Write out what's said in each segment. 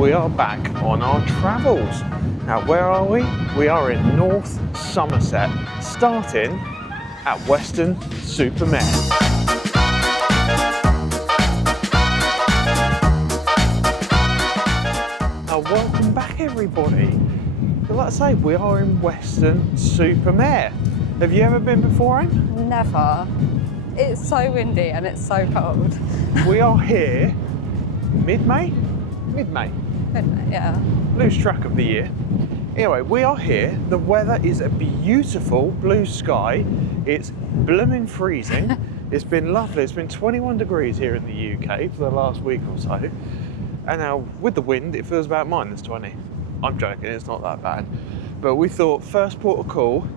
we are back on our travels. Now, where are we? We are in North Somerset, starting at Weston-super-Mare. Now, welcome back everybody. So like I say, we are in Weston-super-Mare. Have you ever been before, Em? Never. It's so windy and it's so cold. We are here mid-May? Mid-May. Mid-May, yeah. Lose track of the year. Anyway, we are here. The weather is a beautiful blue sky. It's blooming freezing. It's been lovely. It's been 21 degrees here in the UK for the last week or so. And now with the wind, it feels about -20. I'm joking, it's not that bad. But we thought first port of call,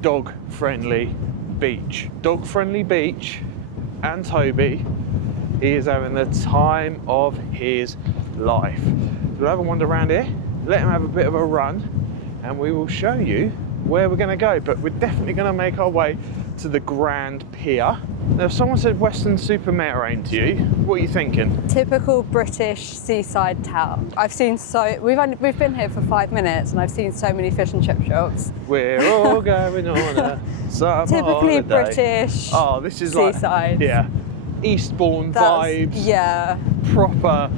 dog-friendly beach. Dog-friendly beach, and Toby, he is having the time of his life. We'll have a wander around here, let him have a bit of a run, and we will show you where we're going to go. But we're definitely going to make our way to the Grand Pier. Now, if someone said Weston-super-Mare ain't to you, what are you thinking? Typical British seaside town. I've seen we've been here for 5 minutes and I've seen so many fish and chip shops. We're all going on a summer Typically holiday. British. Oh, this is seaside. Like, yeah, Eastbourne vibes. Yeah. Proper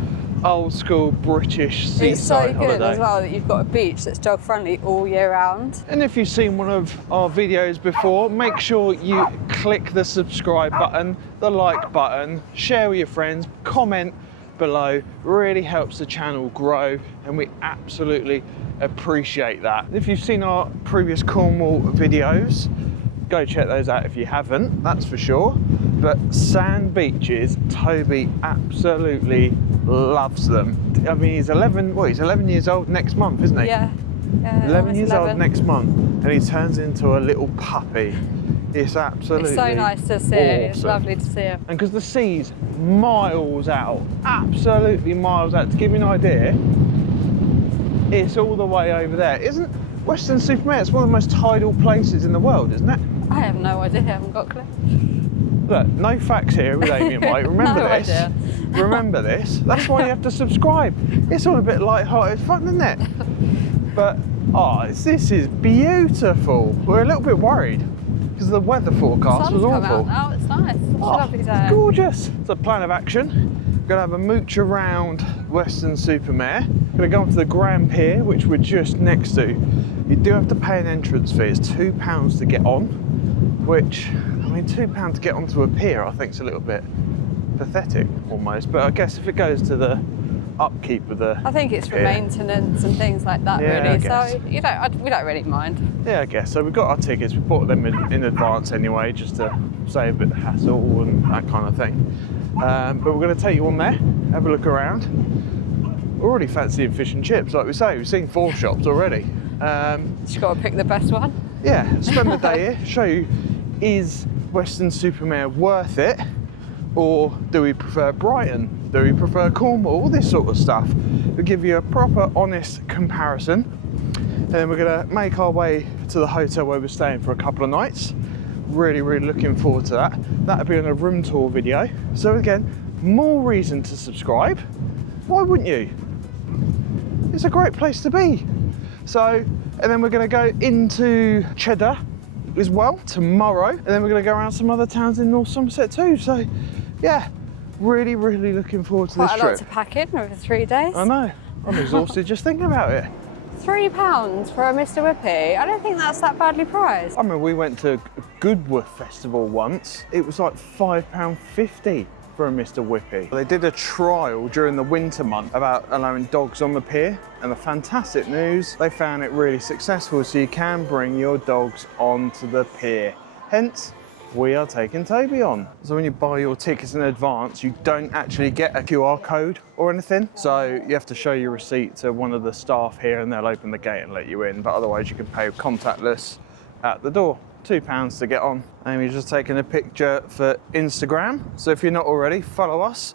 old school British seaside It's so good holiday. as well that you've got a beach that's dog friendly all year round. And if you've seen one of our videos before, make sure you click the subscribe button, the like button, share with your friends, comment below. Really helps the channel grow and we absolutely appreciate that. If you've seen our previous Cornwall videos, go check those out if you haven't, that's for sure. But sand beaches, Toby absolutely loves them. I mean, he's 11 years old next month, isn't he? Yeah. 11 years old next month, and he turns into a little puppy. It's absolutely It's so nice to see. awesome. It's lovely to see him. And because the sea's miles out, absolutely miles out, to give you an idea, it's all the way over there. Isn't Weston-super-Mare, it's one of the most tidal places in the world, isn't it? I have no idea, I haven't got a clue. Look, no facts here with Amy and Mike. Remember No this. idea. Remember this. That's why you have to subscribe. It's all a bit light-hearted fun, isn't it? But, this is beautiful. We're a little bit worried because the weather forecast was Sun's awful. come out now, it's nice. It's a lovely day. It's gorgeous. It's a plan of action. We're going to have a mooch around Weston-super-Mare. We're going to go onto the Grand Pier, which we're just next to. You do have to pay an entrance fee. It's £2 to get on, which, I mean, £2 to get onto a pier, I think is a little bit pathetic almost. But I guess if it goes to the upkeep of the I think it's for pier. maintenance and things like that, Yeah, I really. guess. So we don't really mind. Yeah, I guess. So we've got our tickets. We bought them in advance anyway, just to save a bit of hassle and that kind of thing. But we're going to take you on there, have a look around. We're already fancying fish and chips, like we say. We've seen 4 shops already. Just got to pick the best one. Yeah, spend the day here, show you, is Weston-super-Mare worth it? Or do we prefer Brighton? Do we prefer Cornwall? All this sort of stuff. We'll give you a proper, honest comparison. And then we're going to make our way to the hotel where we're staying for a couple of nights. Really, really looking forward to that. That'll be on a room tour video. So again, more reason to subscribe. Why wouldn't you? It's a great place to be. So, and then we're going to go into Cheddar as well tomorrow. And then we're going to go around some other towns in North Somerset too. So, yeah, really, really looking forward to this trip. Quite a lot to pack in over 3 days. I know. I'm exhausted just thinking about it. £3 for a Mr. Whippy. I don't think that's that badly priced. I remember we went to Goodwood Festival once. It was like £5.50 for a Mr. Whippy. They did a trial during the winter month about allowing dogs on the pier, and the fantastic news, they found it really successful, so you can bring your dogs onto the pier. Hence, we are taking Toby on. So when you buy your tickets in advance, you don't actually get a QR code or anything. So you have to show your receipt to one of the staff here and they'll open the gate and let you in. But otherwise you can pay contactless at the door. £2 to get on. Amy's just taking a picture for Instagram. So if you're not already, follow us.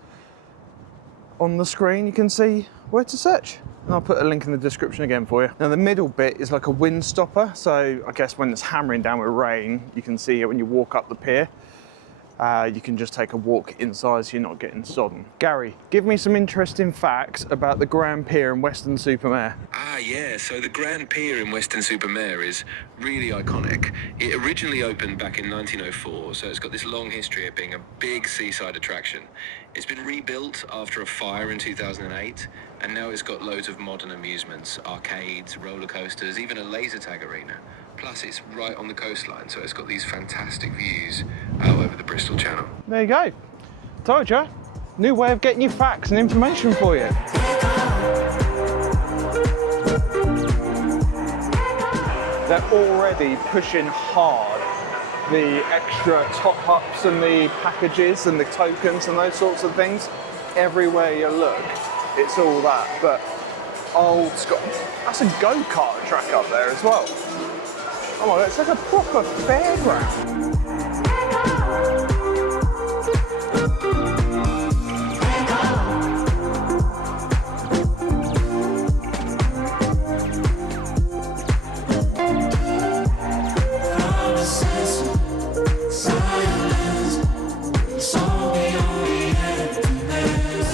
On the screen, you can see where to search. And I'll put a link in the description again for you. Now the middle bit is like a wind stopper. So I guess when it's hammering down with rain, you can see it when you walk up the pier. You can just take a walk inside so you're not getting sodden. Gary, give me some interesting facts about the Grand Pier in Weston-super-Mare. Yeah, so the Grand Pier in Weston-super-Mare is really iconic. It originally opened back in 1904, so it's got this long history of being a big seaside attraction. It's been rebuilt after a fire in 2008, and now it's got loads of modern amusements, arcades, roller coasters, even a laser tag arena. Plus, it's right on the coastline, so it's got these fantastic views out over the Bristol Channel. There you go. Told you. New way of getting you facts and information for you. They're already pushing hard the extra top-ups and the packages and the tokens and those sorts of things. Everywhere you look, it's all that. But old Scotland, that's a go-kart track up there as well. Oh my God, it's like a proper fairground.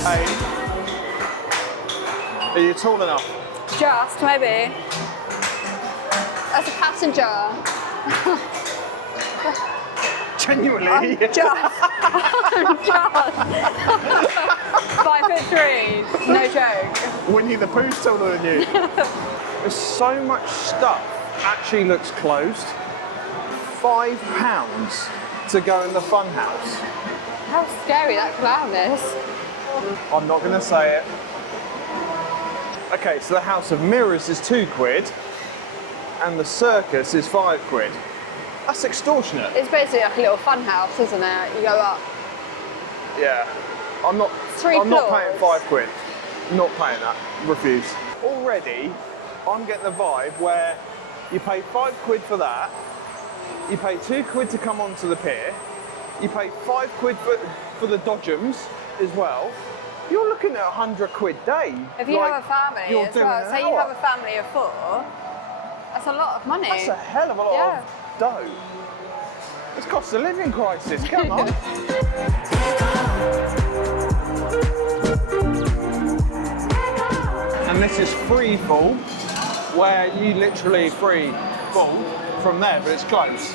Hey, are you tall enough? Just, maybe. As a passenger. Genuinely? I'm just. 5'3", no joke. Winnie the Pooh's taller than you. There's so much stuff actually looks closed. £5 to go in the fun house. How scary that clown is. I'm not going to say it. Okay, so the House of Mirrors is £2 and the circus is £5. That's extortionate. It's basically like a little fun house, isn't it? You go up. Yeah. I'm not paying £5. Not paying that. Refuse. Already, I'm getting the vibe where you pay £5 for that, you pay £2 to come onto the pier, you pay £5 for the dodgems as well. You're looking at £100 day. If you have a family as well, say you have a family of 4, that's a lot of money. That's a hell of a lot of dough. It's cost of living crisis, come on. And this is free fall, where you literally free fall from there, but it's close.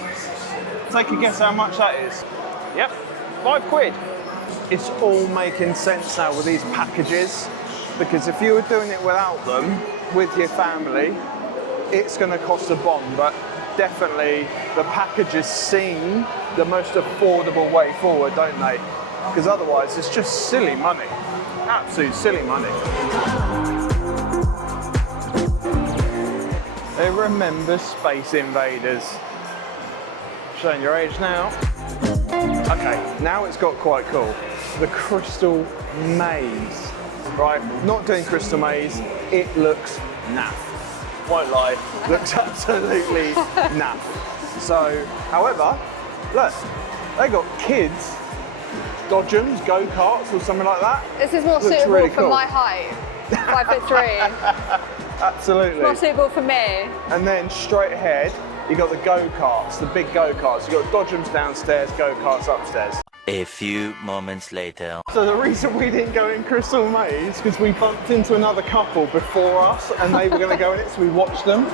Take a guess how much that is. Yep, £5. It's all making sense now with these packages, because if you were doing it without them, with your family, it's going to cost a bomb, but definitely the packages seem the most affordable way forward, don't they? Because otherwise it's just silly money, absolute silly money. They remember Space Invaders. Showing your age now. Okay, now it's got quite cool. The Crystal Maze, right? Not doing Crystal Maze, it looks naff. Won't lie, looks absolutely naff. So, however, look, they got kids, dodgems, go-karts or something like that. This is more suitable really for cool. my height, 5'3". Absolutely. It's more suitable for me. And then straight ahead, you got the go-karts, the big go-karts. You got dodgems downstairs, go-karts upstairs. A few moments later. So the reason we didn't go in Crystal Maze, because we bumped into another couple before us and they were going to go in it, so we watched them.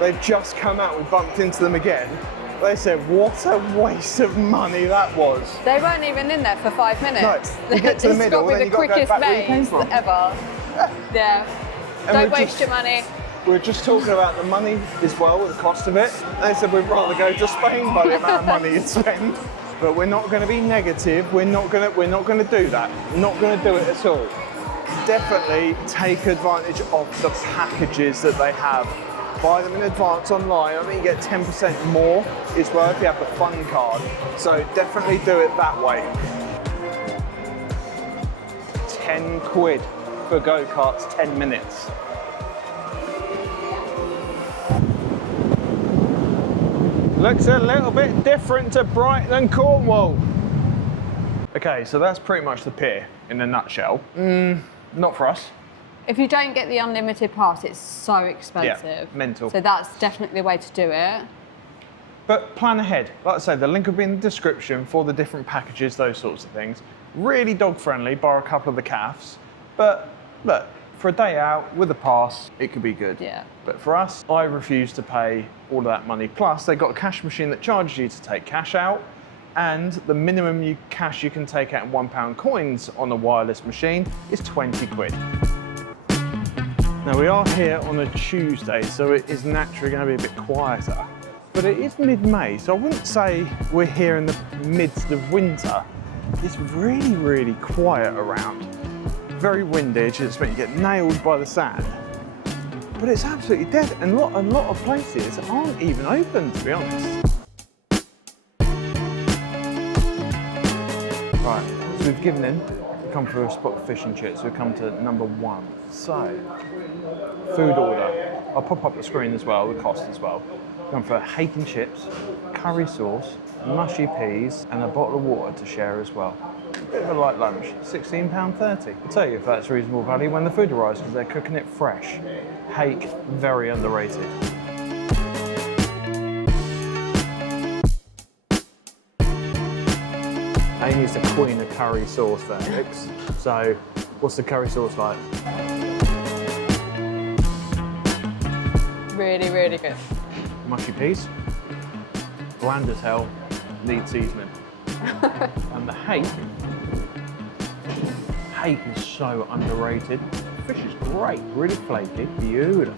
They've just come out, we bumped into them again. They said, what a waste of money that was. They weren't even in there for 5 minutes. No, you get to the middle and then you've got to go back where you came from. Ever. Yeah. Don't waste your money. We were just talking about the money as well, the cost of it. They said we'd rather go to Spain by the amount of money you'd spend. But we're not going to be negative. We're not going to do that. Not going to do it at all. Definitely take advantage of the packages that they have. Buy them in advance online. I think you get 10% more as well if you have the fun card. So definitely do it that way. £10 for go-karts, 10 minutes. Looks a little bit different to Brighton and Cornwall. Okay, so that's pretty much the pier in a nutshell. Not for us. If you don't get the unlimited pass, it's so expensive. Yeah, mental. So that's definitely the way to do it. But plan ahead. Like I say, the link will be in the description for the different packages, those sorts of things. Really dog friendly, bar a couple of the calves. But look, for a day out with a pass, it could be good. Yeah. But for us, I refuse to pay all of that money. Plus, they've got a cash machine that charges you to take cash out, and the minimum cash you can take out in £1 coins on a wireless machine is 20 quid. Now we are here on a Tuesday, so it is naturally going to be a bit quieter. But it is mid-May, so I wouldn't say we're here in the midst of winter. It's really, really quiet around. Very windy, you expect you get nailed by the sand. But it's absolutely dead, and a lot of places aren't even open, to be honest. Right, so we've given in. We've come for a spot of fish and chips. We've come to number 1. So, food order. I'll pop up the screen as well, the cost as well. We've gone for hake and chips, curry sauce, mushy peas, and a bottle of water to share as well. Bit of a light lunch, £16.30. I'll tell you if that's reasonable value when the food arrives, because they're cooking it fresh. Hake, very underrated. Amy's the queen of curry sauce there, Alex. So, what's the curry sauce like? Really, really good. Mushy peas, bland as hell, need seasoning. And the hake is so underrated. Fish is great, really flaky, beautiful.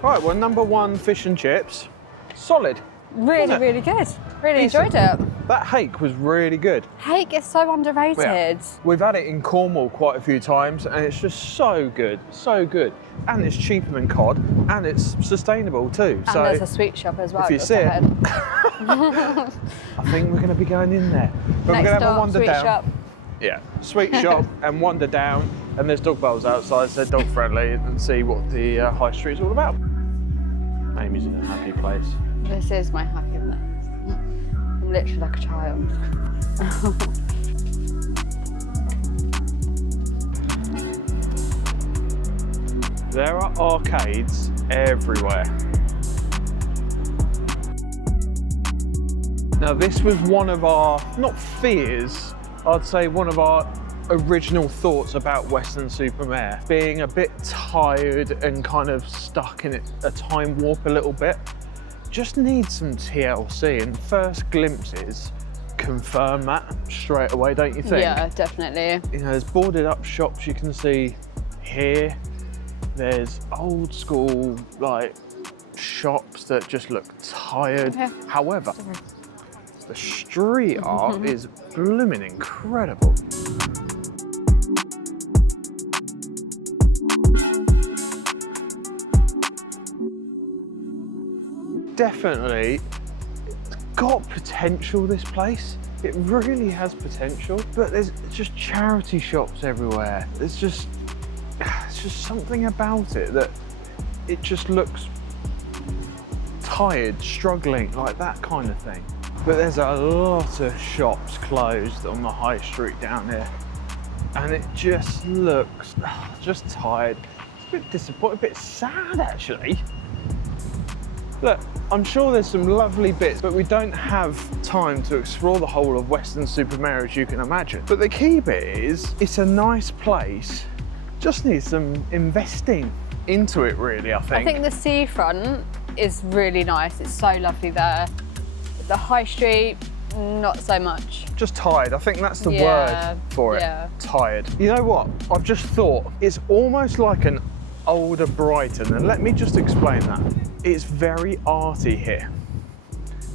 Right, well, number 1 fish and chips, solid. Really, really good. Really Decent. enjoyed it. That hake was really good. Hake is so underrated. Yeah. We've had it in Cornwall quite a few times, and it's just so good, so good. And it's cheaper than cod, and it's sustainable too. And so there's a sweet shop as well. if you just see it, ahead. I think we're going to be going in there. But Next we're going to have a stop, wander sweet down. shop. Yeah, sweet shop and wander down, and there's dog bowls outside, so they're dog friendly, and see what the high street's all about. Amy's in a happy place. This is my happiness. I'm literally like a child. There are arcades everywhere. Now this was one of our, not fears, I'd say one of our original thoughts about Weston-super-Mare, being a bit tired and kind of stuck in a time warp a little bit. Just need some TLC, and first glimpses confirm that straight away, don't you think? Yeah, definitely. You know, there's boarded up shops you can see here. There's old school like shops that just look tired. Yeah. However, the street art is blooming incredible. Definitely got potential, this place. It really has potential, but there's just charity shops everywhere. It's just something about it that it just looks tired, struggling, like that kind of thing. But there's a lot of shops closed on the high street down here, and it just looks just tired. It's a bit disappointed, a bit sad actually. Look, I'm sure there's some lovely bits, but we don't have time to explore the whole of Weston-super-Mare, as you can imagine. But the key bit is, it's a nice place, just needs some investing into it really, I think. I think the seafront is really nice. It's so lovely there. The high street, not so much. Just tired, I think that's the Yeah, word for it, yeah. tired. You know what, I've just thought, it's almost like an older Brighton, and let me just explain that. It's very arty here.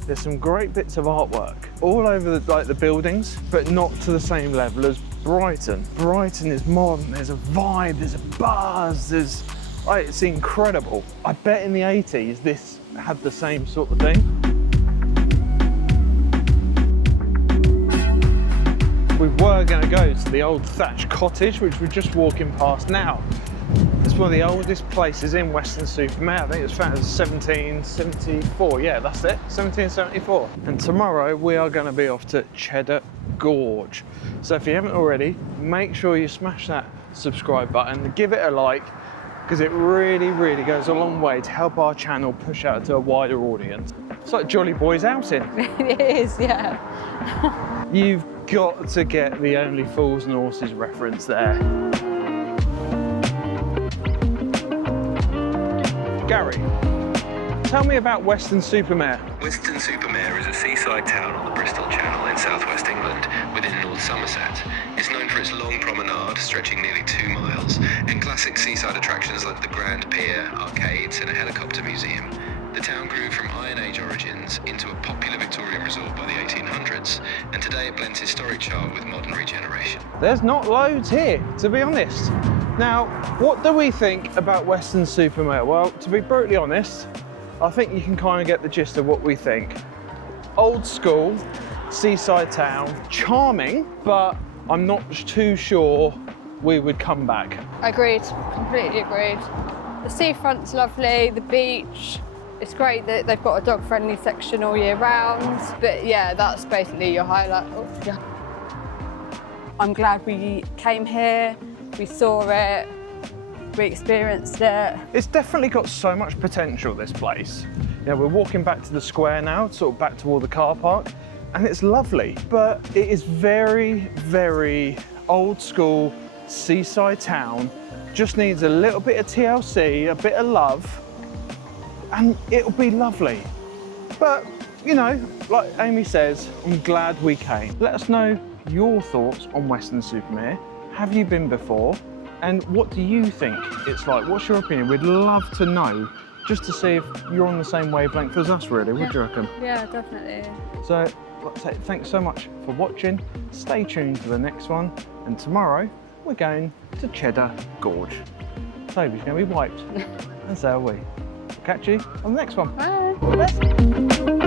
There's some great bits of artwork all over the buildings, but not to the same level as Brighton. Brighton is modern, there's a vibe, there's a buzz, it's incredible. I bet in the 80s this had the same sort of thing. We were going to go to the old thatched cottage, which we're just walking past now. It's one of the oldest places in Weston-super-Mare. I think it was founded in 1774. Yeah, that's it, 1774. And tomorrow we are going to be off to Cheddar Gorge. So if you haven't already, make sure you smash that subscribe button, give it a like, because it really, really goes a long way to help our channel push out to a wider audience. It's like Jolly Boys outing. It is, yeah. You've got to get the Only Fools and Horses reference there. Gary, tell me about Weston-super-Mare. Weston-super-Mare is a seaside town on the Bristol Channel in southwest England, within North Somerset. It's known for its long promenade, stretching nearly 2 miles, and classic seaside attractions like the Grand Pier, Arcades, and a helicopter museum. The town grew from Iron Age origins into a popular Victorian resort by the 1800s, and today it blends historic charm with modern regeneration. There's not loads here, to be honest. Now, what do we think about Weston-super-Mare? Well, to be brutally honest, I think you can kind of get the gist of what we think. Old school, seaside town, charming, but I'm not too sure we would come back. Agreed, completely agreed. The seafront's lovely, the beach. It's great that they've got a dog-friendly section all year round. But yeah, that's basically your highlight. Oh, yeah. I'm glad we came here, we saw it, we experienced it. It's definitely got so much potential, this place. You know, we're walking back to the square now, sort of back toward the car park, and it's lovely, but it is very, very old school seaside town. Just needs a little bit of TLC, a bit of love, and it'll be lovely. But, you know, like Amy says, I'm glad we came. Let us know your thoughts on Weston-super-Mare. Have you been before? And what do you think it's like? What's your opinion? We'd love to know, just to see if you're on the same wavelength as us, really. What do you reckon? Yeah, definitely. So, let's say thanks so much for watching. Stay tuned for the next one. And tomorrow, we're going to Cheddar Gorge. Toby's going to be wiped. And so are we. Catch you on the next one. Bye. All the best.